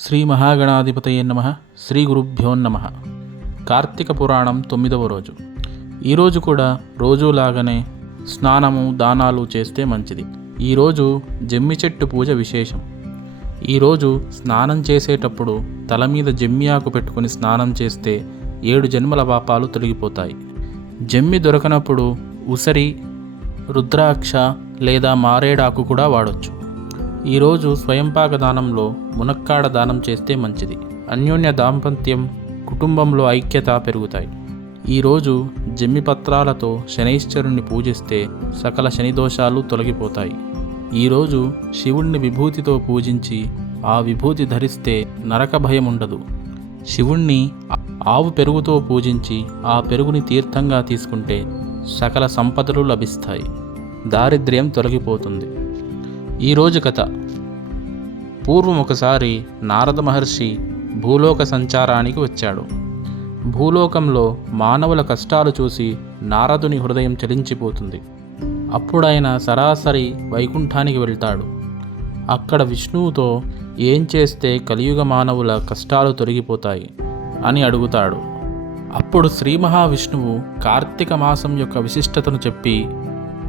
శ్రీ మహాగణాధిపతయే నమః. శ్రీ గురుభ్యో నమః. కార్తీక పురాణం 9వ రోజు. ఈరోజు కూడా రోజులాగానే స్నానము దానాలు చేస్తే మంచిది. ఈరోజు జమ్మి చెట్టు పూజ విశేషం. ఈరోజు స్నానం చేసేటప్పుడు తల మీద జమ్మి ఆకు పెట్టుకుని స్నానం చేస్తే 7 జన్మల పాపాలు తొలగిపోతాయి. జమ్మి దొరకనప్పుడు ఉసిరి, రుద్రాక్ష లేదా మారేడాకు కూడా వాడొచ్చు. ఈరోజు స్వయంపాక దానంలో మునక్కాడ దానం చేస్తే మంచిది. అన్యోన్య దాంపత్యం, కుటుంబంలో ఐక్యత పెరుగుతాయి. ఈరోజు జమ్మి పత్రాలతో శనైశ్వరుణ్ణి పూజిస్తే సకల శని దోషాలు తొలగిపోతాయి. ఈరోజు శివుణ్ణి విభూతితో పూజించి ఆ విభూతి ధరిస్తే నరక భయం ఉండదు. శివుణ్ణి ఆవు పెరుగుతో పూజించి ఆ పెరుగుని తీర్థంగా తీసుకుంటే సకల సంపదలు లభిస్తాయి. దారిద్ర్యం తొలగిపోతుంది. ఈరోజు కథ. పూర్వం ఒకసారి నారద మహర్షి భూలోక సంచారానికి వచ్చాడు. భూలోకంలో మానవుల కష్టాలు చూసి నారదుని హృదయం చలించిపోతుంది. అప్పుడైన సరాసరి వైకుంఠానికి వెళ్తాడు. అక్కడ విష్ణువుతో ఏం చేస్తే కలియుగ మానవుల కష్టాలు తొలగిపోతాయి అని అడుగుతాడు. అప్పుడు శ్రీ మహావిష్ణువు కార్తీక మాసం యొక్క విశిష్టతను చెప్పి,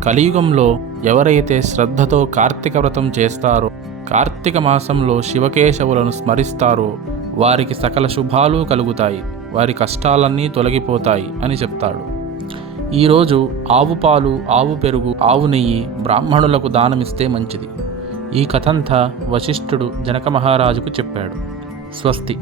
కలియుగంలో ఎవరైతే శ్రద్ధతో కార్తీక వ్రతం చేస్తారో, కార్తీక మాసంలో శివకేశవులను స్మరిస్తారో వారికి సకల శుభాలు కలుగుతాయి, వారి కష్టాలన్నీ తొలగిపోతాయి అని చెప్తాడు. ఈరోజు ఆవు పాలు, ఆవు పెరుగు, ఆవు నెయ్యి బ్రాహ్మణులకు దానమిస్తే మంచిది. ఈ కథంతా వశిష్ఠుడు జనక మహారాజుకు చెప్పాడు. స్వస్తి.